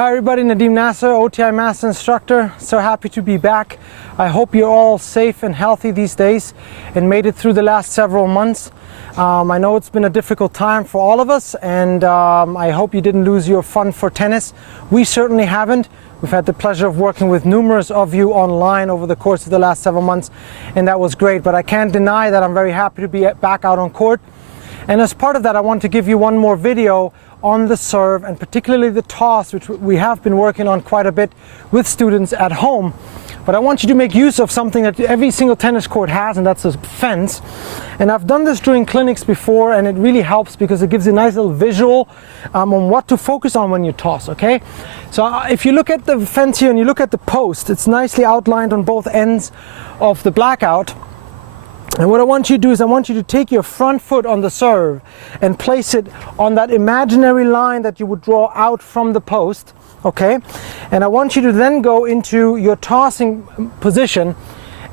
Hi everybody, Nadim Naser, OTI Master Instructor. So happy to be back. I hope you're all safe and healthy these days and made it through the last several months. I know it's been a difficult time for all of us, and I hope you didn't lose your fun for tennis. We certainly haven't. We've had the pleasure of working with numerous of you online over the course of the last several months, and that was great. But I can't deny that I'm very happy to be back out on court. And as part of that, I want to give you one more video on the serve, and particularly the toss, which we have been working on quite a bit with students at home. But I want you to make use of something that every single tennis court has, and that's a fence. And I've done this during clinics before, and it really helps because it gives you a nice little visual on what to focus on when you toss, okay? So if you look at the fence here and you look at the post, it's nicely outlined on both ends of the blackout. And what I want you to do is I want you to take your front foot on the serve and place it on that imaginary line that you would draw out from the post, okay? And I want you to then go into your tossing position,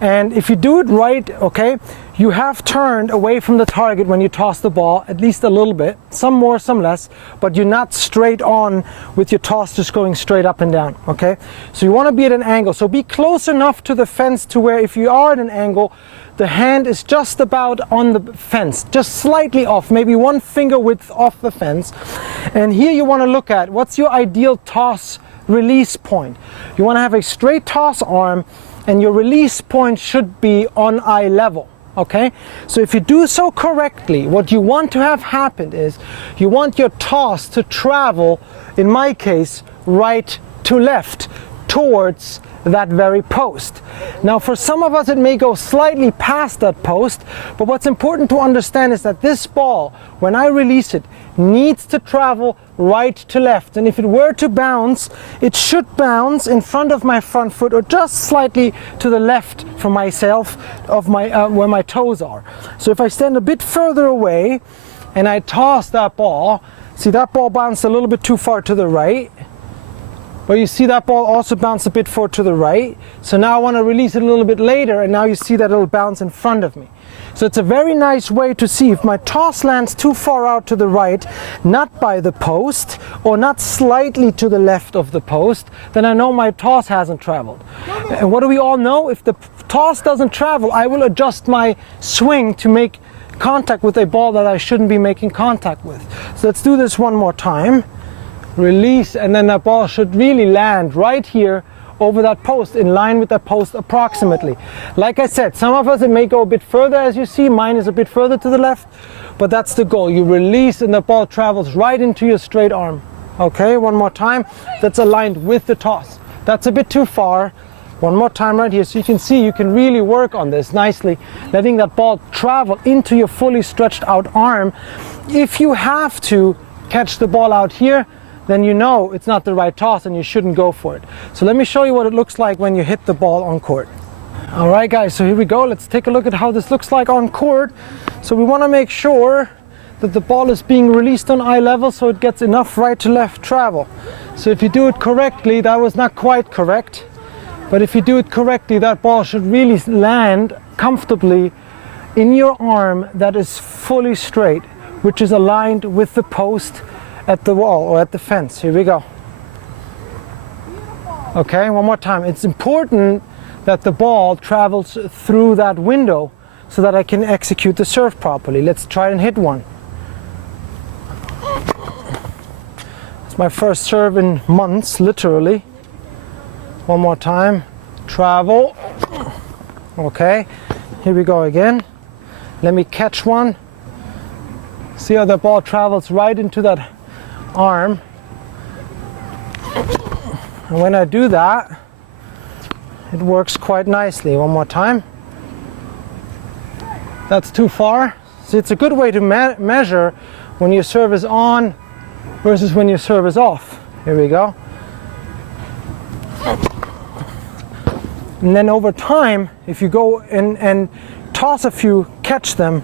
and if you do it right, okay, you have turned away from the target when you toss the ball, at least a little bit, some more, some less, but you're not straight on with your toss just going straight up and down, okay? So you want to be at an angle, so be close enough to the fence to where if you are at an angle, the hand is just about on the fence, just slightly off, maybe one finger width off the fence. And here you want to look at what's your ideal toss release point. You want to have a straight toss arm, and your release point should be on eye level. Okay, so if you do so correctly, what you want to have happen is you want your toss to travel, in my case, right to left towards that very post. Now for some of us it may go slightly past that post, but what's important to understand is that this ball, when I release it, needs to travel right to left, and if it were to bounce, it should bounce in front of my front foot or just slightly to the left from myself of my where my toes are. So if I stand a bit further away and I toss that ball, see that ball bounced a little bit too far to the right. But you see that ball also bounced a bit far to the right. So now I want to release it a little bit later, and now you see that it'll bounce in front of me. So it's a very nice way to see if my toss lands too far out to the right, not by the post, or not slightly to the left of the post, then I know my toss hasn't traveled. And what do we all know? If the toss doesn't travel, I will adjust my swing to make contact with a ball that I shouldn't be making contact with. So let's do this one more time. Release, and then that ball should really land right here over that post, in line with that post approximately. Like I said, some of us it may go a bit further, as you see, mine is a bit further to the left, but that's the goal. You release and the ball travels right into your straight arm. Okay, one more time. That's aligned with the toss. That's a bit too far. One more time right here, so you can see you can really work on this nicely, letting that ball travel into your fully stretched out arm. If you have to catch the ball out here, then you know it's not the right toss and you shouldn't go for it. So let me show you what it looks like when you hit the ball on court. All right guys, so here we go. Let's take a look at how this looks like on court. So we want to make sure that the ball is being released on eye level so it gets enough right to left travel. So if you do it correctly, that was not quite correct, but if you do it correctly, that ball should really land comfortably in your arm that is fully straight, which is aligned with the post at the wall or at the fence. Here we go. Okay, one more time. It's important that the ball travels through that window so that I can execute the serve properly. Let's try and hit one. It's my first serve in months, literally. One more time. Travel. Okay, here we go again. Let me catch one. See how the ball travels right into that arm, and when I do that, it works quite nicely. One more time. That's too far. See, it's a good way to measure when your serve is on versus when your serve is off. Here we go. And then over time, if you go and toss a few, catch them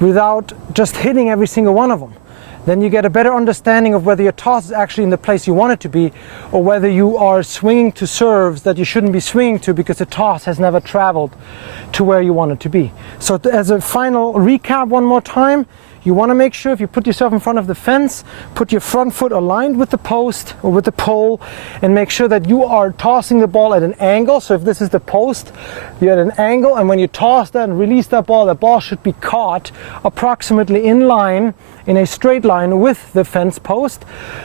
without just hitting every single one of them, then you get a better understanding of whether your toss is actually in the place you want it to be, or whether you are swinging to serves that you shouldn't be swinging to because the toss has never traveled to where you want it to be. So as a final recap one more time, You want to make sure if you put yourself in front of the fence, put your front foot aligned with the post or with the pole, and make sure that you are tossing the ball at an angle. So if this is the post, you're at an angle, and when you toss that and release that ball should be caught approximately in line, in a straight line with the fence post.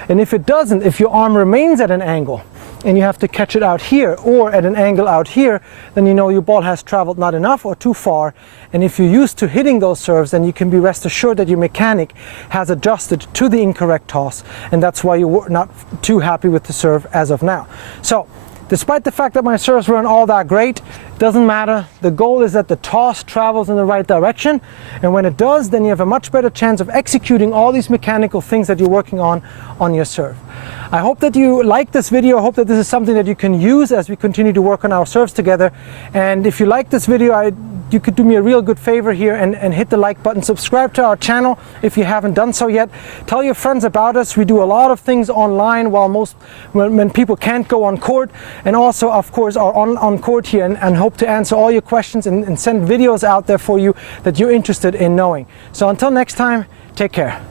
And if it doesn't, if your arm remains at an angle and you have to catch it out here or at an angle out here, then you know your ball has traveled not enough or too far. And if you're used to hitting those serves, then you can be rest assured that your mechanic has adjusted to the incorrect toss, and that's why you're not too happy with the serve as of now. So despite the fact that my serves weren't all that great, doesn't matter. The goal is that the toss travels in the right direction, and when it does, then you have a much better chance of executing all these mechanical things that you're working on your serve. I hope that you like this video. I hope that this is something that you can use as we continue to work on our serves together. And if you like this video, you could do me a real good favor here and hit the like button. Subscribe to our channel if you haven't done so yet. Tell your friends about us. We do a lot of things online when people can't go on court, and also of course are on court here, and hope to answer all your questions and send videos out there for you that you're interested in knowing. So until next time, take care.